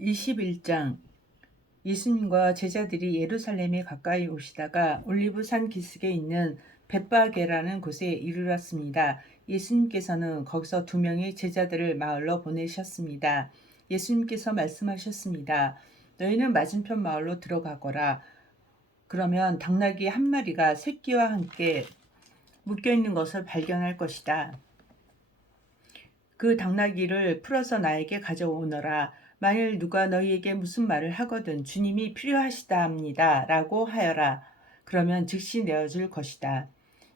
21장. 예수님과 제자들이 예루살렘에 가까이 오시다가 올리브산 기슭에 있는 벳바게라는 곳에 이르렀습니다. 예수님께서는 거기서 2명의 제자들을 마을로 보내셨습니다. 예수님께서 말씀하셨습니다. 너희는 맞은편 마을로 들어가거라. 그러면 당나귀 한 마리가 새끼와 함께 묶여 있는 것을 발견할 것이다. 그 당나귀를 풀어서 나에게 가져오너라. 만일 누가 너희에게 무슨 말을 하거든 주님이 필요하시다 합니다. 라고 하여라. 그러면 즉시 내어줄 것이다.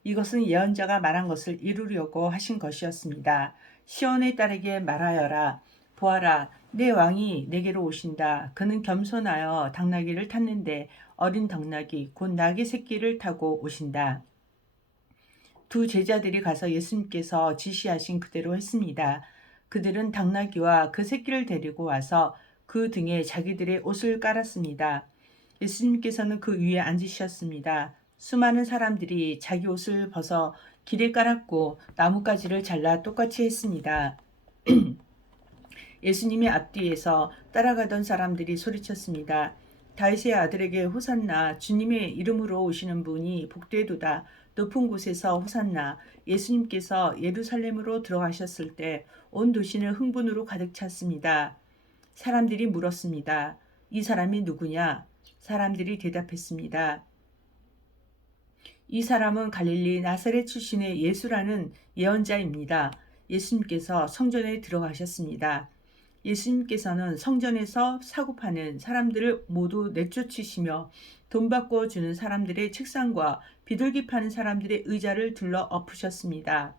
이것은 예언자가 말한 것을 이루려고 하신 것이었습니다. 시온의 딸에게 말하여라. 보아라, 내 왕이 내게로 오신다. 그는 겸손하여 당나귀를 탔는데 어린 당나귀 곧 나귀 새끼를 타고 오신다. 2 제자들이 가서 예수님께서 지시하신 그대로 했습니다. 그들은 당나귀와 그 새끼를 데리고 와서 그 등에 자기들의 옷을 깔았습니다. 예수님께서는 그 위에 앉으셨습니다. 수많은 사람들이 자기 옷을 벗어 길에 깔았고 나뭇가지를 잘라 똑같이 했습니다. 예수님의 앞뒤에서 따라가던 사람들이 소리쳤습니다. 다윗의 아들에게 호산나, 주님의 이름으로 오시는 분이 복되도다. 높은 곳에서 호산나. 예수님께서 예루살렘으로 들어가셨을 때 온 도시는 흥분으로 가득 찼습니다. 사람들이 물었습니다. 이 사람이 누구냐? 사람들이 대답했습니다. 이 사람은 갈릴리 나사렛 출신의 예수라는 예언자입니다. 예수님께서 성전에 들어가셨습니다. 예수님께서는 성전에서 사고파는 사람들을 모두 내쫓으시며 돈 바꿔 주는 사람들의 책상과 비둘기 파는 사람들의 의자를 둘러 엎으셨습니다.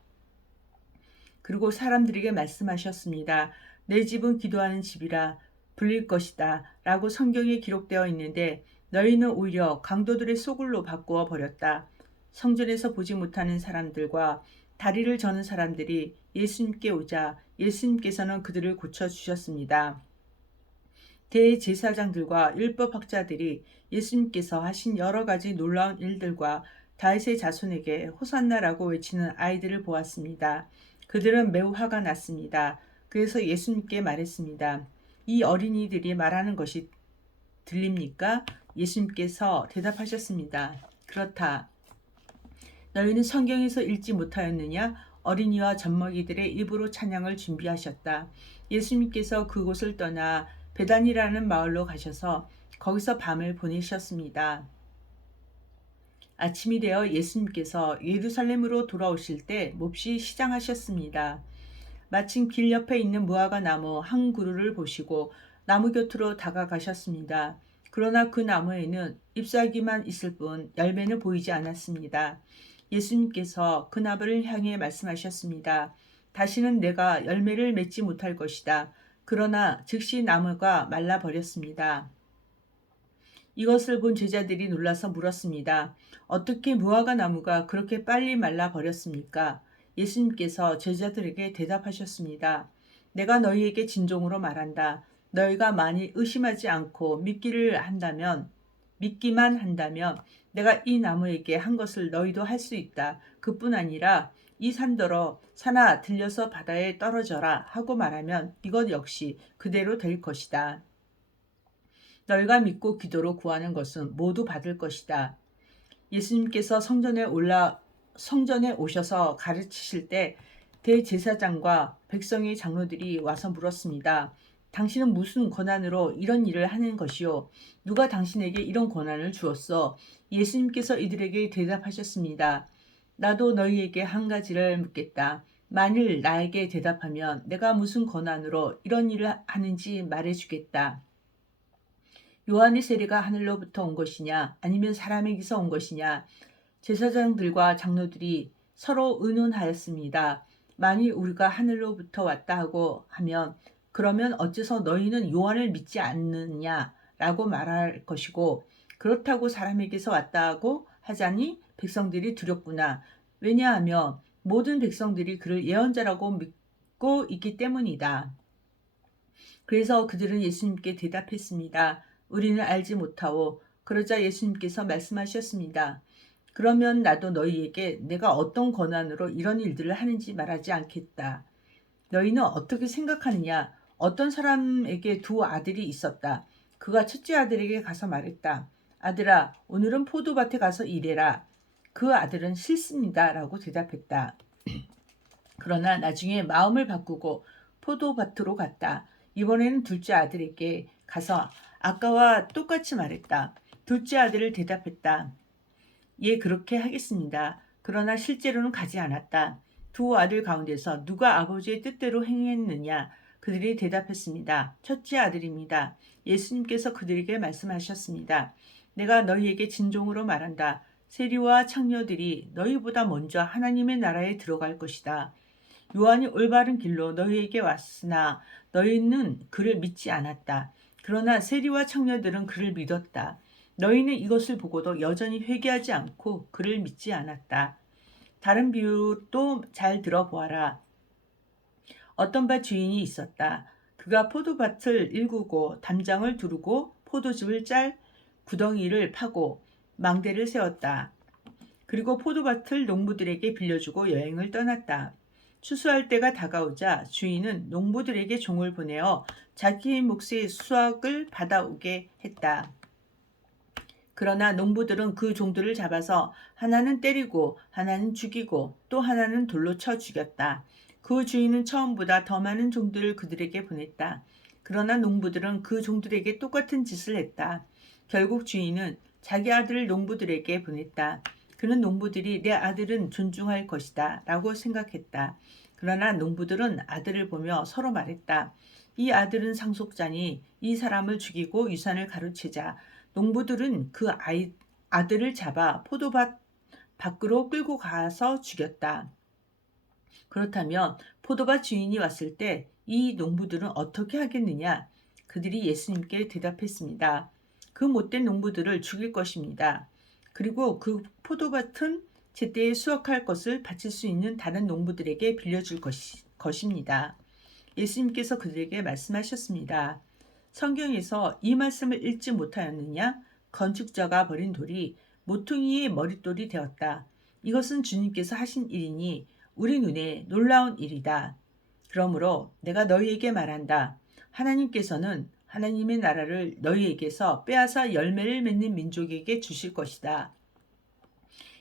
그리고 사람들에게 말씀하셨습니다. 내 집은 기도하는 집이라 불릴 것이다 라고 성경에 기록되어 있는데 너희는 오히려 강도들의 소굴로 바꾸어 버렸다. 성전에서 보지 못하는 사람들과 다리를 저는 사람들이 예수님께 오자 예수님께서는 그들을 고쳐주셨습니다. 대제사장들과 율법학자들이 예수님께서 하신 여러 가지 놀라운 일들과 다윗의 자손에게 호산나라고 외치는 아이들을 보았습니다. 그들은 매우 화가 났습니다. 그래서 예수님께 말했습니다. 이 어린이들이 말하는 것이 들립니까? 예수님께서 대답하셨습니다. 그렇다. 너희는 성경에서 읽지 못하였느냐? 어린이와 젖먹이들의 입으로 찬양을 준비하셨다. 예수님께서 그곳을 떠나 베단이라는 마을로 가셔서 거기서 밤을 보내셨습니다. 아침이 되어 예수님께서 예루살렘으로 돌아오실 때 몹시 시장하셨습니다. 마침 길 옆에 있는 무화과 나무 한 그루를 보시고 나무 곁으로 다가가셨습니다. 그러나 그 나무에는 잎사귀만 있을 뿐 열매는 보이지 않았습니다. 예수님께서 그 나무를 향해 말씀하셨습니다. 다시는 내가 열매를 맺지 못할 것이다. 그러나 즉시 나무가 말라버렸습니다. 이것을 본 제자들이 놀라서 물었습니다. 어떻게 무화과 나무가 그렇게 빨리 말라버렸습니까? 예수님께서 제자들에게 대답하셨습니다. 내가 너희에게 진정으로 말한다. 너희가 만일 의심하지 않고 믿기만 한다면 내가 이 나무에게 한 것을 너희도 할 수 있다. 그뿐 아니라 이 산더러 산아 들려서 바다에 떨어져라 하고 말하면 이것 역시 그대로 될 것이다. 너희가 믿고 기도로 구하는 것은 모두 받을 것이다. 예수님께서 성전에 오셔서 가르치실 때 대제사장과 백성의 장로들이 와서 물었습니다. 당신은 무슨 권한으로 이런 일을 하는 것이요? 누가 당신에게 이런 권한을 주었어? 예수님께서 이들에게 대답하셨습니다. 나도 너희에게 한 가지를 묻겠다. 만일 나에게 대답하면 내가 무슨 권한으로 이런 일을 하는지 말해주겠다. 요한의 세례가 하늘로부터 온 것이냐 아니면 사람에게서 온 것이냐. 제사장들과 장로들이 서로 의논하였습니다. 만일 우리가 하늘로부터 왔다 하고 하면 그러면 어째서 너희는 요한을 믿지 않느냐라고 말할 것이고 그렇다고 사람에게서 왔다 하고 하자니 백성들이 두렵구나. 왜냐하면 모든 백성들이 그를 예언자라고 믿고 있기 때문이다. 그래서 그들은 예수님께 대답했습니다. 우리는 알지 못하오. 그러자 예수님께서 말씀하셨습니다. 그러면 나도 너희에게 내가 어떤 권한으로 이런 일들을 하는지 말하지 않겠다. 너희는 어떻게 생각하느냐? 어떤 사람에게 두 아들이 있었다. 그가 첫째 아들에게 가서 말했다. 아들아, 오늘은 포도밭에 가서 일해라. 그 아들은 싫습니다. 라고 대답했다. 그러나 나중에 마음을 바꾸고 포도밭으로 갔다. 이번에는 둘째 아들에게 가서 아까와 똑같이 말했다. 둘째 아들을 대답했다. 예, 그렇게 하겠습니다. 그러나 실제로는 가지 않았다. 두 아들 가운데서 누가 아버지의 뜻대로 행했느냐? 그들이 대답했습니다. 첫째 아들입니다. 예수님께서 그들에게 말씀하셨습니다. 내가 너희에게 진정으로 말한다. 세리와 창녀들이 너희보다 먼저 하나님의 나라에 들어갈 것이다. 요한이 올바른 길로 너희에게 왔으나 너희는 그를 믿지 않았다. 그러나 세리와 청년들은 그를 믿었다. 너희는 이것을 보고도 여전히 회개하지 않고 그를 믿지 않았다. 다른 비유도 잘 들어보아라. 어떤 밭 주인이 있었다. 그가 포도밭을 일구고 담장을 두르고 포도즙을 짤 구덩이를 파고 망대를 세웠다. 그리고 포도밭을 농부들에게 빌려주고 여행을 떠났다. 추수할 때가 다가오자 주인은 농부들에게 종을 보내어 자기의 몫의 수확을 받아오게 했다. 그러나 농부들은 그 종들을 잡아서 하나는 때리고 하나는 죽이고 또 하나는 돌로 쳐 죽였다. 그 주인은 처음보다 더 많은 종들을 그들에게 보냈다. 그러나 농부들은 그 종들에게 똑같은 짓을 했다. 결국 주인은 자기 아들을 농부들에게 보냈다. 그는 농부들이 내 아들은 존중할 것이다 라고 생각했다. 그러나 농부들은 아들을 보며 서로 말했다. 이 아들은 상속자니 이 사람을 죽이고 유산을 가로채자. 농부들은 그 아들을 잡아 포도밭 밖으로 끌고 가서 죽였다. 그렇다면 포도밭 주인이 왔을 때 이 농부들은 어떻게 하겠느냐? 그들이 예수님께 대답했습니다. 그 못된 농부들을 죽일 것입니다. 그리고 그 포도밭은 제때에 수확할 것을 바칠 수 있는 다른 농부들에게 빌려줄 것입니다. 예수님께서 그들에게 말씀하셨습니다. 성경에서 이 말씀을 읽지 못하였느냐? 건축자가 버린 돌이 모퉁이의 머릿돌이 되었다. 이것은 주님께서 하신 일이니 우리 눈에 놀라운 일이다. 그러므로 내가 너희에게 말한다. 하나님께서는 하나님의 나라를 너희에게서 빼앗아 열매를 맺는 민족에게 주실 것이다.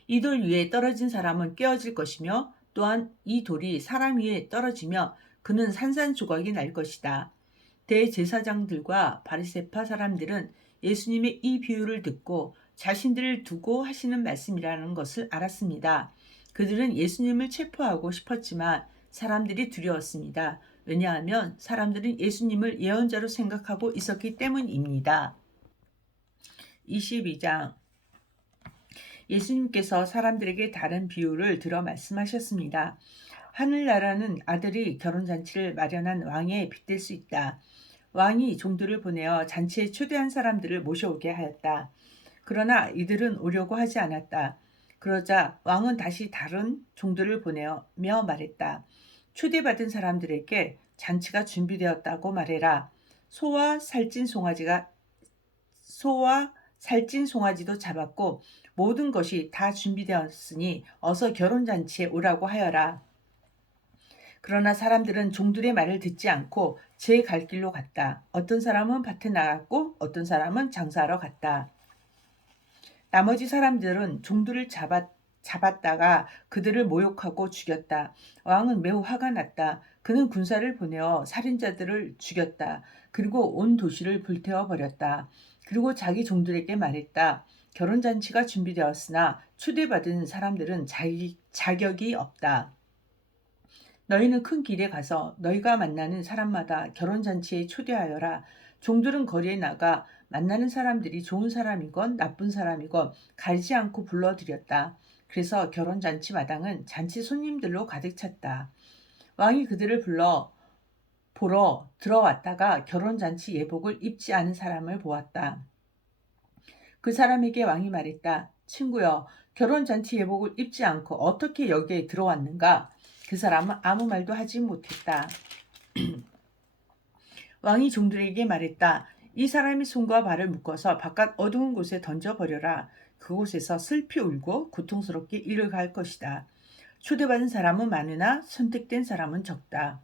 이 돌 위에 떨어진 사람은 깨어질 것이며 또한 이 돌이 사람 위에 떨어지며 그는 산산조각이 날 것이다. 대제사장들과 바리새파 사람들은 예수님의 이 비유를 듣고 자신들을 두고 하시는 말씀이라는 것을 알았습니다. 그들은 예수님을 체포하고 싶었지만 사람들이 두려웠습니다. 왜냐하면 사람들은 예수님을 예언자로 생각하고 있었기 때문입니다. 22장 예수님께서 사람들에게 다른 비유를 들어 말씀하셨습니다. 하늘나라는 아들이 결혼잔치를 마련한 왕에 빗댈 수 있다. 왕이 종들을 보내어 잔치에 초대한 사람들을 모셔오게 하였다. 그러나 이들은 오려고 하지 않았다. 그러자 왕은 다시 다른 종들을 보내며 말했다. 초대받은 사람들에게 잔치가 준비되었다고 말해라. 소와 살찐 송아지도 잡았고 모든 것이 다 준비되었으니 어서 결혼잔치에 오라고 하여라. 그러나 사람들은 종들의 말을 듣지 않고 제 갈 길로 갔다. 어떤 사람은 밭에 나갔고 어떤 사람은 장사하러 갔다. 나머지 사람들은 종들을 잡았다가 그들을 모욕하고 죽였다. 왕은 매우 화가 났다. 그는 군사를 보내어 살인자들을 죽였다. 그리고 온 도시를 불태워 버렸다. 그리고 자기 종들에게 말했다. 결혼잔치가 준비되었으나 초대받은 사람들은 자격이 없다. 너희는 큰 길에 가서 너희가 만나는 사람마다 결혼잔치에 초대하여라. 종들은 거리에 나가 만나는 사람들이 좋은 사람이건 나쁜 사람이건 가리지 않고 불러들였다. 그래서 결혼잔치 마당은 잔치 손님들로 가득 찼다. 왕이 그들을 보러 들어왔다가 결혼잔치 예복을 입지 않은 사람을 보았다. 그 사람에게 왕이 말했다. 친구여, 결혼잔치 예복을 입지 않고 어떻게 여기에 들어왔는가? 그 사람은 아무 말도 하지 못했다. 왕이 종들에게 말했다. 이 사람이 손과 발을 묶어서 바깥 어두운 곳에 던져버려라. 그곳에서 슬피 울고 고통스럽게 일을 갈 것이다. 초대받은 사람은 많으나 선택된 사람은 적다.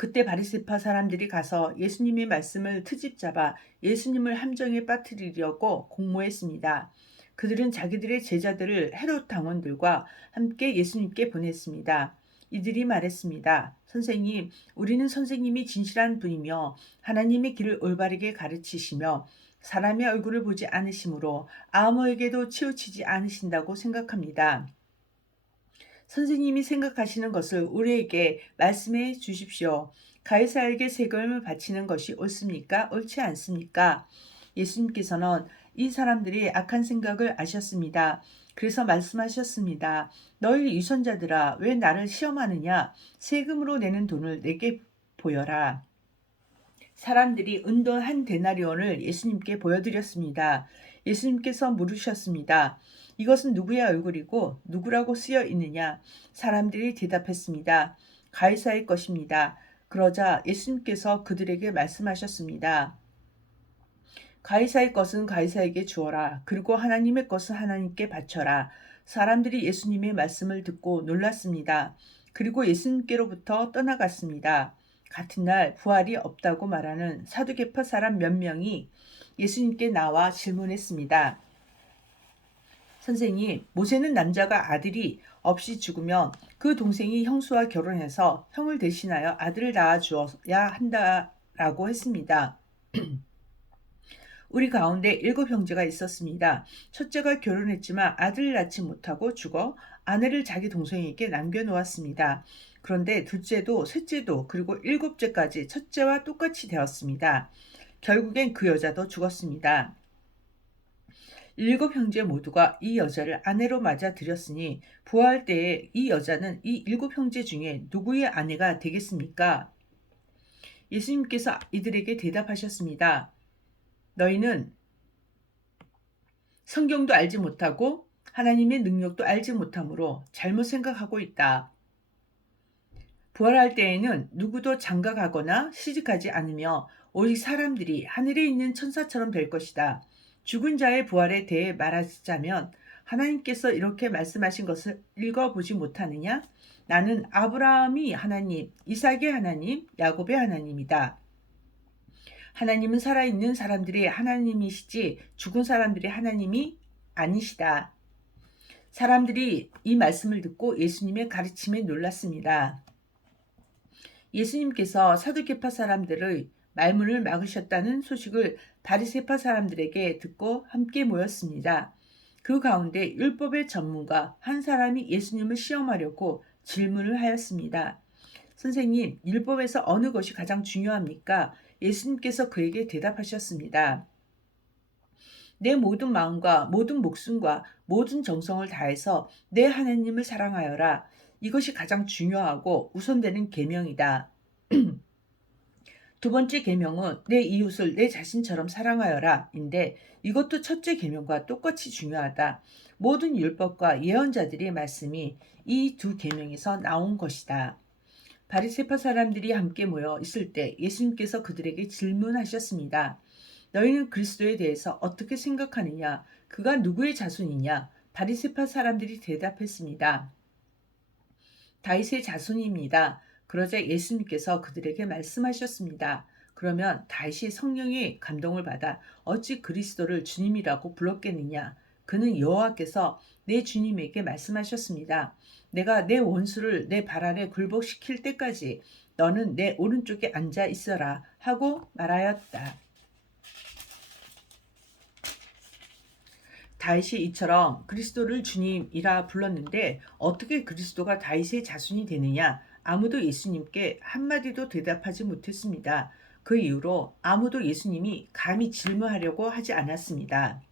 그때 바리새파 사람들이 가서 예수님의 말씀을 트집 잡아 예수님을 함정에 빠뜨리려고 공모했습니다. 그들은 자기들의 제자들을 헤롯 당원들과 함께 예수님께 보냈습니다. 이들이 말했습니다. 선생님, 우리는 선생님이 진실한 분이며 하나님의 길을 올바르게 가르치시며 사람의 얼굴을 보지 않으시므로 아무에게도 치우치지 않으신다고 생각합니다. 선생님이 생각하시는 것을 우리에게 말씀해 주십시오. 가이사에게 세금을 바치는 것이 옳습니까? 옳지 않습니까? 예수님께서는 이 사람들이 악한 생각을 아셨습니다. 그래서 말씀하셨습니다. 너희 유선자들아, 왜 나를 시험하느냐? 세금으로 내는 돈을 내게 보여라. 사람들이 은돈 한 데나리온을 예수님께 보여드렸습니다. 예수님께서 물으셨습니다. 이것은 누구의 얼굴이고 누구라고 쓰여 있느냐? 사람들이 대답했습니다. 가이사의 것입니다. 그러자 예수님께서 그들에게 말씀하셨습니다. 가이사의 것은 가이사에게 주어라. 그리고 하나님의 것은 하나님께 바쳐라. 사람들이 예수님의 말씀을 듣고 놀랐습니다. 그리고 예수님께로부터 떠나갔습니다. 같은 날 부활이 없다고 말하는 사두개파 사람 몇 명이 예수님께 나와 질문했습니다. 선생님, 모세는 남자가 아들이 없이 죽으면 그 동생이 형수와 결혼해서 형을 대신하여 아들을 낳아 주어야 한다라고 했습니다. 우리 가운데 7 형제가 있었습니다. 첫째가 결혼했지만 아들을 낳지 못하고 죽어 아내를 자기 동생에게 남겨놓았습니다. 그런데 둘째도 셋째도 그리고 7째까지 첫째와 똑같이 되었습니다. 결국엔 그 여자도 죽었습니다. 7 형제 모두가 이 여자를 아내로 맞아들였으니 부활 때에 이 여자는 이 7 형제 중에 누구의 아내가 되겠습니까? 예수님께서 이들에게 대답하셨습니다. 너희는 성경도 알지 못하고 하나님의 능력도 알지 못하므로 잘못 생각하고 있다. 부활할 때에는 누구도 장가가거나 시집가지 않으며 오직 사람들이 하늘에 있는 천사처럼 될 것이다. 죽은 자의 부활에 대해 말하자면 하나님께서 이렇게 말씀하신 것을 읽어보지 못하느냐? 나는 아브라함이 하나님, 이삭의 하나님, 야곱의 하나님이다. 하나님은 살아있는 사람들의 하나님이시지 죽은 사람들의 하나님이 아니시다. 사람들이 이 말씀을 듣고 예수님의 가르침에 놀랐습니다. 예수님께서 사두개파 사람들의 말문을 막으셨다는 소식을 바리새파 사람들에게 듣고 함께 모였습니다. 그 가운데 율법의 전문가 한 사람이 예수님을 시험하려고 질문을 하였습니다. 선생님, 율법에서 어느 것이 가장 중요합니까? 예수님께서 그에게 대답하셨습니다. 내 모든 마음과 모든 목숨과 모든 정성을 다해서 내 하나님을 사랑하여라. 이것이 가장 중요하고 우선되는 계명이다. 두 번째 계명은 내 이웃을 내 자신처럼 사랑하여라 인데 이것도 첫째 계명과 똑같이 중요하다. 모든 율법과 예언자들의 말씀이 이 두 계명에서 나온 것이다. 바리새파 사람들이 함께 모여 있을 때 예수님께서 그들에게 질문하셨습니다. 너희는 그리스도에 대해서 어떻게 생각하느냐? 그가 누구의 자손이냐? 바리새파 사람들이 대답했습니다. 다윗의 자손입니다. 그러자 예수님께서 그들에게 말씀하셨습니다. 그러면 다윗이 성령의 감동을 받아 어찌 그리스도를 주님이라고 불렀겠느냐? 그는 여호와께서 내 주님에게 말씀하셨습니다. 내가 내 원수를 내 발 아래 굴복시킬 때까지 너는 내 오른쪽에 앉아 있어라 하고 말하였다. 다윗이 이처럼 그리스도를 주님이라 불렀는데 어떻게 그리스도가 다윗의 자손이 되느냐? 아무도 예수님께 한마디도 대답하지 못했습니다. 그 이후로 아무도 예수님이 감히 질문하려고 하지 않았습니다.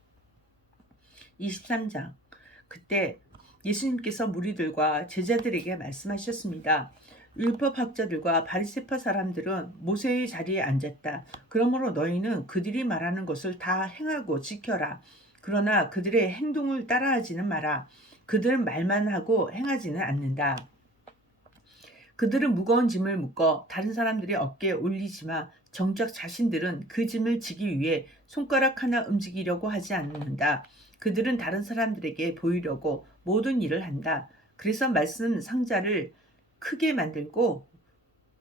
23장. 그때 예수님께서 무리들과 제자들에게 말씀하셨습니다. 율법학자들과 바리새파 사람들은 모세의 자리에 앉았다. 그러므로 너희는 그들이 말하는 것을 다 행하고 지켜라. 그러나 그들의 행동을 따라하지는 마라. 그들은 말만 하고 행하지는 않는다. 그들은 무거운 짐을 묶어 다른 사람들의 어깨에 올리지만 정작 자신들은 그 짐을 지기 위해 손가락 하나 움직이려고 하지 않는다. 그들은 다른 사람들에게 보이려고 모든 일을 한다. 그래서 말씀 상자를 크게 만들고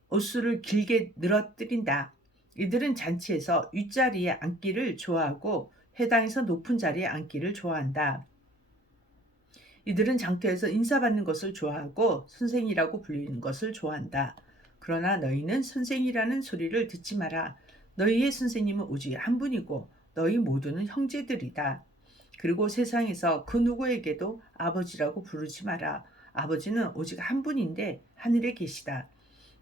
옷수를 길게 늘어뜨린다. 이들은 잔치에서 윗자리에 앉기를 좋아하고 회당에서 높은 자리에 앉기를 좋아한다. 이들은 장터에서 인사받는 것을 좋아하고 선생이라고 불리는 것을 좋아한다. 그러나 너희는 선생이라는 소리를 듣지 마라. 너희의 선생님은 오직 한 분이고 너희 모두는 형제들이다. 그리고 세상에서 그 누구에게도 아버지라고 부르지 마라. 아버지는 오직 한 분인데 하늘에 계시다.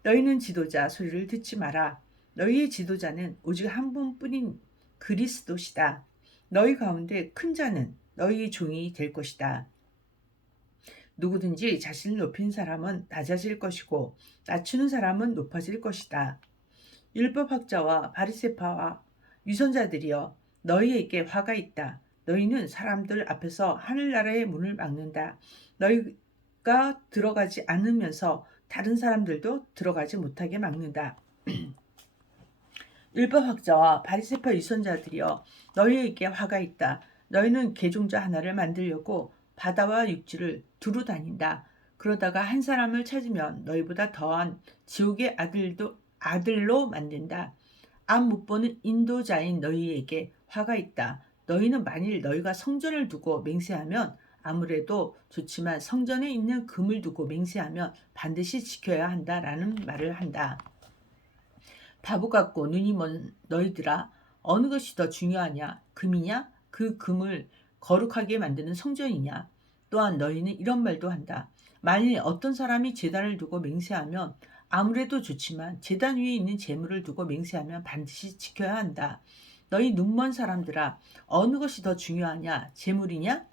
너희는 지도자 소리를 듣지 마라. 너희의 지도자는 오직 한 분뿐인 그리스도시다. 너희 가운데 큰 자는 너희의 종이 될 것이다. 누구든지 자신을 높인 사람은 낮아질 것이고 낮추는 사람은 높아질 것이다. 율법학자와 바리새파와 위선자들이여, 너희에게 화가 있다. 너희는 사람들 앞에서 하늘나라의 문을 막는다. 너희가 들어가지 않으면서 다른 사람들도 들어가지 못하게 막는다. 율법학자와 바리새파 위선자들이여, 너희에게 화가 있다. 너희는 개종자 하나를 만들려고 바다와 육지를 두루 다닌다. 그러다가 한 사람을 찾으면 너희보다 더한 지옥의 아들로 만든다. 앞 못 보는 인도자인 너희에게 화가 있다. 너희는 만일 너희가 성전을 두고 맹세하면 아무래도 좋지만 성전에 있는 금을 두고 맹세하면 반드시 지켜야 한다라는 말을 한다. 바보 같고 눈이 먼 너희들아, 어느 것이 더 중요하냐? 금이냐? 그 금을 거룩하게 만드는 성전이냐? 또한 너희는 이런 말도 한다. 만일 어떤 사람이 제단을 두고 맹세하면 아무래도 좋지만 제단 위에 있는 재물을 두고 맹세하면 반드시 지켜야 한다. 너희 눈먼 사람들아, 어느 것이 더 중요하냐? 재물이냐?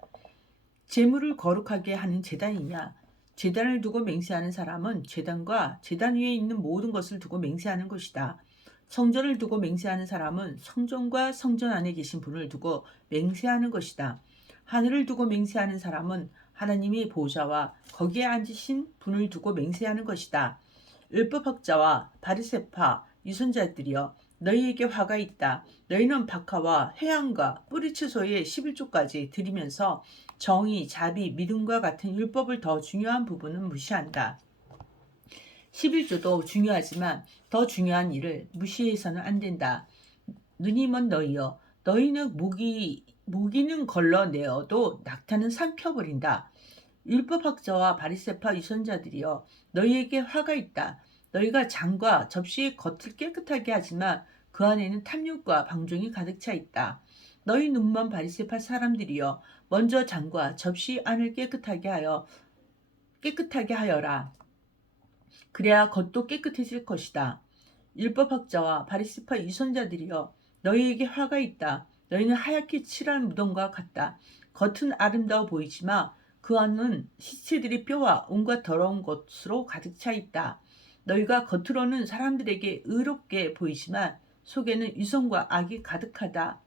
재물을 거룩하게 하는 제단이냐? 제단을 두고 맹세하는 사람은 제단과 제단 위에 있는 모든 것을 두고 맹세하는 것이다. 성전을 두고 맹세하는 사람은 성전과 성전 안에 계신 분을 두고 맹세하는 것이다. 하늘을 두고 맹세하는 사람은 하나님의 보좌와 거기에 앉으신 분을 두고 맹세하는 것이다. 율법학자와 바리새파 유선자들이여, 너희에게 화가 있다. 너희는 박하와 회향과 뿌리채소의 11조까지 드리면서 정의, 자비, 믿음과 같은 율법을 더 중요한 부분은 무시한다. 11조도 중요하지만 더 중요한 일을 무시해서는 안 된다. 눈이 먼 너희여, 너희는 모기는 걸러내어도 낙타는 삼켜버린다. 율법학자와 바리새파 유선자들이여, 너희에게 화가 있다. 너희가 장과 접시의 겉을 깨끗하게 하지만 그 안에는 탐욕과 방종이 가득 차 있다. 너희 눈먼 바리새파 사람들이여, 먼저 장과 접시 안을 깨끗하게 하여라. 그래야 겉도 깨끗해질 것이다. 율법학자와 바리새파 유선자들이여, 너희에게 화가 있다. 너희는 하얗게 칠한 무덤과 같다. 겉은 아름다워 보이지만 그 안은 시체들의 뼈와 온갖 더러운 것으로 가득 차 있다. 너희가 겉으로는 사람들에게 의롭게 보이지만 속에는 유성과 악이 가득하다.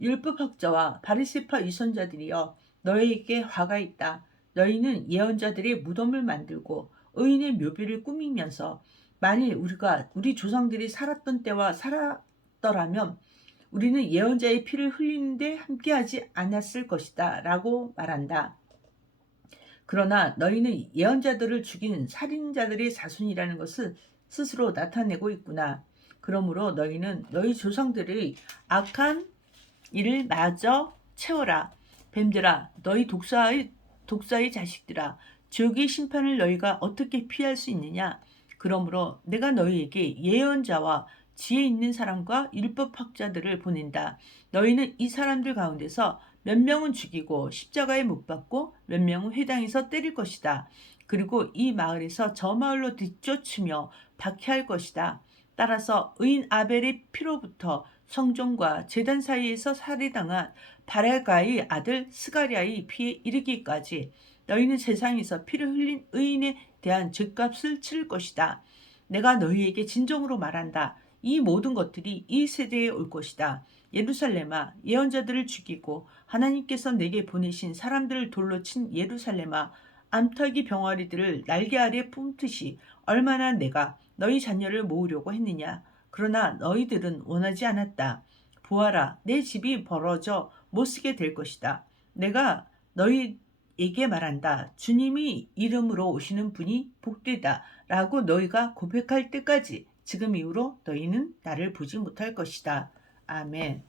율법학자와 바리새파 유선자들이여, 너희에게 화가 있다. 너희는 예언자들의 무덤을 만들고 의인의 묘비를 꾸미면서 만일 우리가 우리 조상들이 살았던 때와 살았더라면 우리는 예언자의 피를 흘리는데 함께하지 않았을 것이다 라고 말한다. 그러나 너희는 예언자들을 죽인 살인자들의 자손이라는 것을 스스로 나타내고 있구나. 그러므로 너희는 너희 조상들의 악한 일을 마저 채워라. 뱀들아, 너희 독사의 자식들아, 지옥의 심판을 너희가 어떻게 피할 수 있느냐? 그러므로 내가 너희에게 예언자와 지혜 있는 사람과 율법학자들을 보낸다. 너희는 이 사람들 가운데서 몇 명은 죽이고 십자가에 못 박고 몇 명은 회당에서 때릴 것이다. 그리고 이 마을에서 저 마을로 뒤쫓으며 박해할 것이다. 따라서 의인 아벨의 피로부터 성전과 제단 사이에서 살해당한 바랄가의 아들 스가랴의 피에 이르기까지 너희는 세상에서 피를 흘린 의인에 대한 죗값을 치를 것이다. 내가 너희에게 진정으로 말한다. 이 모든 것들이 이 세대에 올 것이다. 예루살렘아, 예언자들을 죽이고 하나님께서 내게 보내신 사람들을 돌로 친 예루살렘아, 암탉이 병아리들을 날개 아래 품듯이 얼마나 내가 너희 자녀를 모으려고 했느냐. 그러나 너희들은 원하지 않았다. 보아라, 내 집이 벌어져 못쓰게 될 것이다. 내가 너희 너희에게 말한다. 주님이 이름으로 오시는 분이 복되다 라고 너희가 고백할 때까지 지금 이후로 너희는 나를 보지 못할 것이다. 아멘.